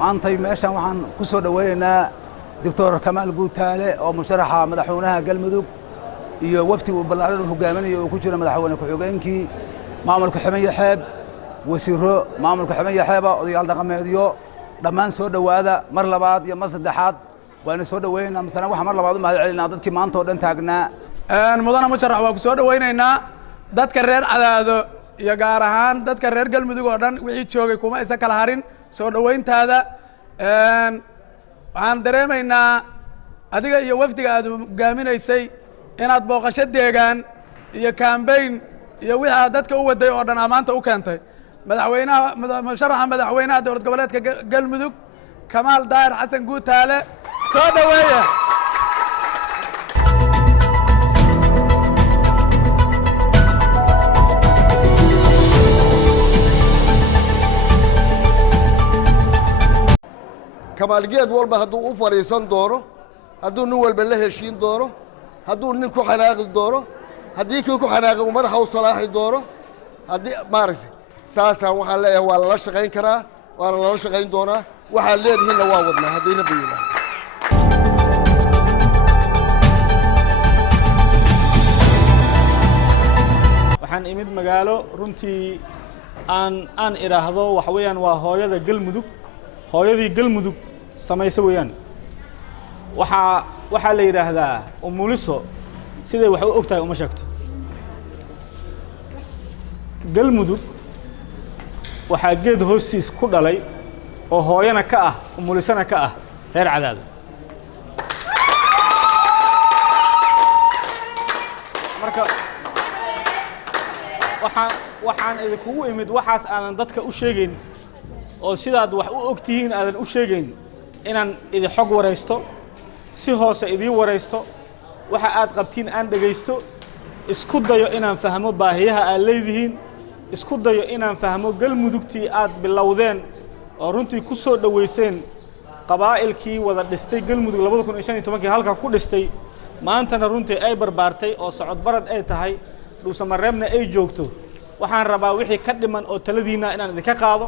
maantay meeshan waxaan ku soo dhaweynaynaa Dr. Kamaal Guutaale oo musharaxa madaxweynaha Galmudug iyo wafdi uu ballaaran hogaaminayo oo ku jira madaxweyne ku-xigeenkii maamulka Xameeyo Xeeb wasiiro maamulka Xameeyo Xeeb odayaal dhaqameedyo dhammaan soo dhawaada mar labaad iyo mar saddexaad waan soo dhaweynaa masana waxa mar labaad u mahad celinaa dadkii maanta oo dhan taagnaa mudana musharax waa ku soo dhaweynaynaa dadka reer Cadaado iyo gaar ahaan dadka reer Galmudug oo dhan wixii joogay kuma isa kala harin soo dhaweyntaada waxaan dareemaynaa adiga iyo wafdiga aad hogaaminaysay inaad booqasho deegaan iyo campaign iyo wixii aad dadka u waday oo dhan amaanta u keentay madaxweynaha musharaxa madaxweynaha dowlad goboleedka Galmudug Kamaal Daahir Xasan Guutaale soo dhaweeya Kamaal geed walba hadduu u fariisan doono hadduu nin walba la heshiin doono hadduu nin ku xanaaqi doono haddii kii ku xanaaqi uu madaxa u salaaxi doono haddii maaragtay saasaan waxaan leeyahay waa lala shaqayn karaa waana lala shaqayn doonaa waxaad leedihiinna waa wadnaa haddayna bayinaa waxaan imid magaalo runtii aan iraahdo waxa weeyaan waa hooyada Galmudug hooyadii Galmudug samaysa weeyaan waxa la yiraahdaa umuliso siday wax u ogtahay uma sheegto Galmudug waxa geed hoostiis ku dhalay oo hooyana ka ah umulisana ka ah reer Cadaado marka waxaan idinku imid waxaas aan dadka u sheegayn oo sidaad wax u ogtihiin aadan u sheegayn inaan idin xog wareysto si hoose idin wareysto waxa aad qabtiin aan dhageysto isku dayo inaan fahmo baahiyaha aad leedihiin isku dayo inaan fahmo Galmudugtii aad bilowdeen oo runtii ku soo dhaweyseen qabaa'ilkii wada dhistay Galmudug 2015 halka ku dhistay maantana runtii ay barbaartay oo socod barad ay tahay dhuusamareebna ay joogto waxaan rabaa wixii ka dhiman oo taladiina inaan idin ka qaado